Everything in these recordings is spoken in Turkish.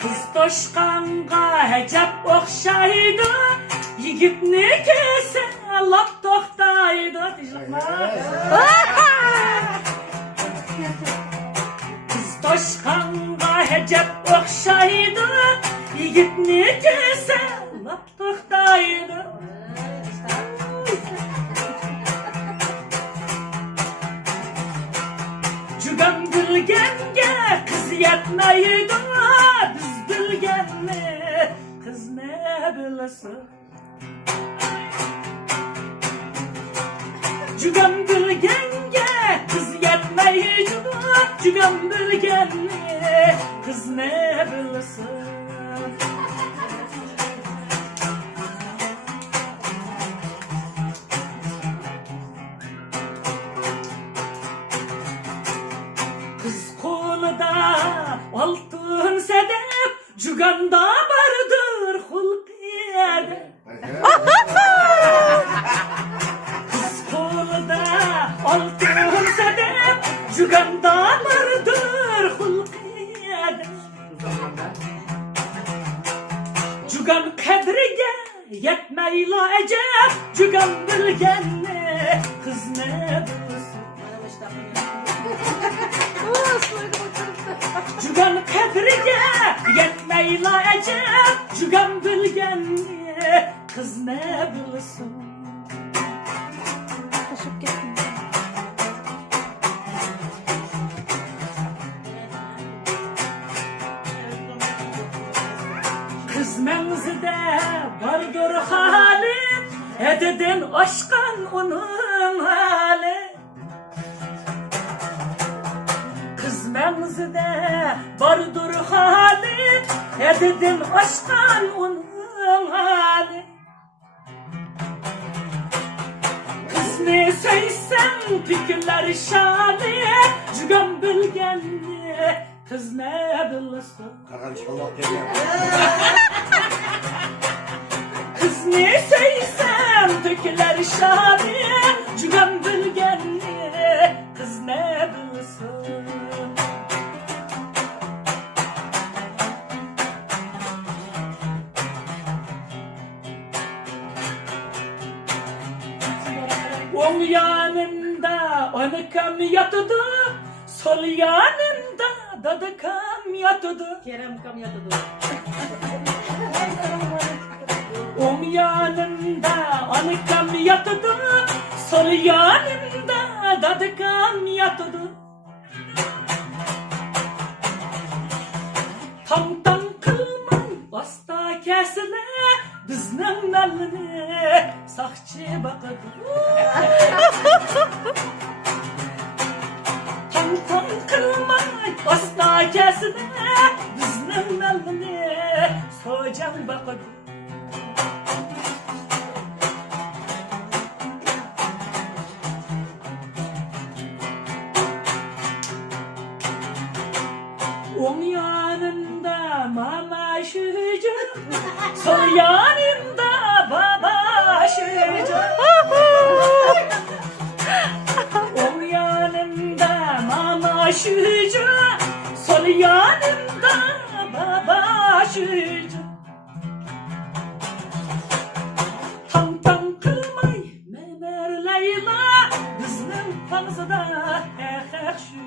Kız toşqanğa həcəb oxşaydı, yigitni kese lap toxtaydı. Kız toşqanğa həcəb oxşaydı, yigitni kese lap toxtaydı. Cügəm bilgenge kız yetmeydi, biz bilgenni kız ne bilsin. Cügəm bilgenge kız yetmeydi, cügəm bilgenni kız ne bilsin. Kız kolda altın sedef, cüganda vardır hulkiyede. Kız kolda altın sedef, cüganda vardır hulkiyede. Cügan kadrige yetmeyla ecep, cügan bilgenni kız ne bilsin. Cügan kadrige yetmeyla ecep, cügan bilgenni kız ne bilsin. Kız menzide vardır hali, ededen aşkan onun hali. Kız menzide vardır hali, ededen aşkan onun hali. Kız ne söylesem fikirler şali, cügem bilgenni kız ne bilsin. Kız ne söylesem fikirler şali, cügem bilgenni kız ne bilsin. On yanımda anıkam yatıdı, sol yanımda dadıkam yatıdı. Kerem kam yatıdı. On yanımda anıkam yatıdı, sol yanımda dadıkam yatıdı. Tam tam kılmay basta kesile, bizning nalini saqchi baqadi. Tam tam kılmay basta kesile, bizning nalini so'jan baqadi. On yanımda mama şucu, sol yanımda baba şucu. On yanımda mama şucu, sol yanımda baba şucu. Tam tam kılmay Memer Leyla, bizning fazıda heh şucu.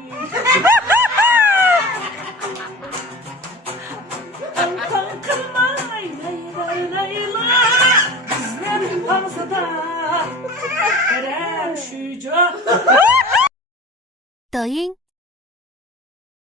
抖音。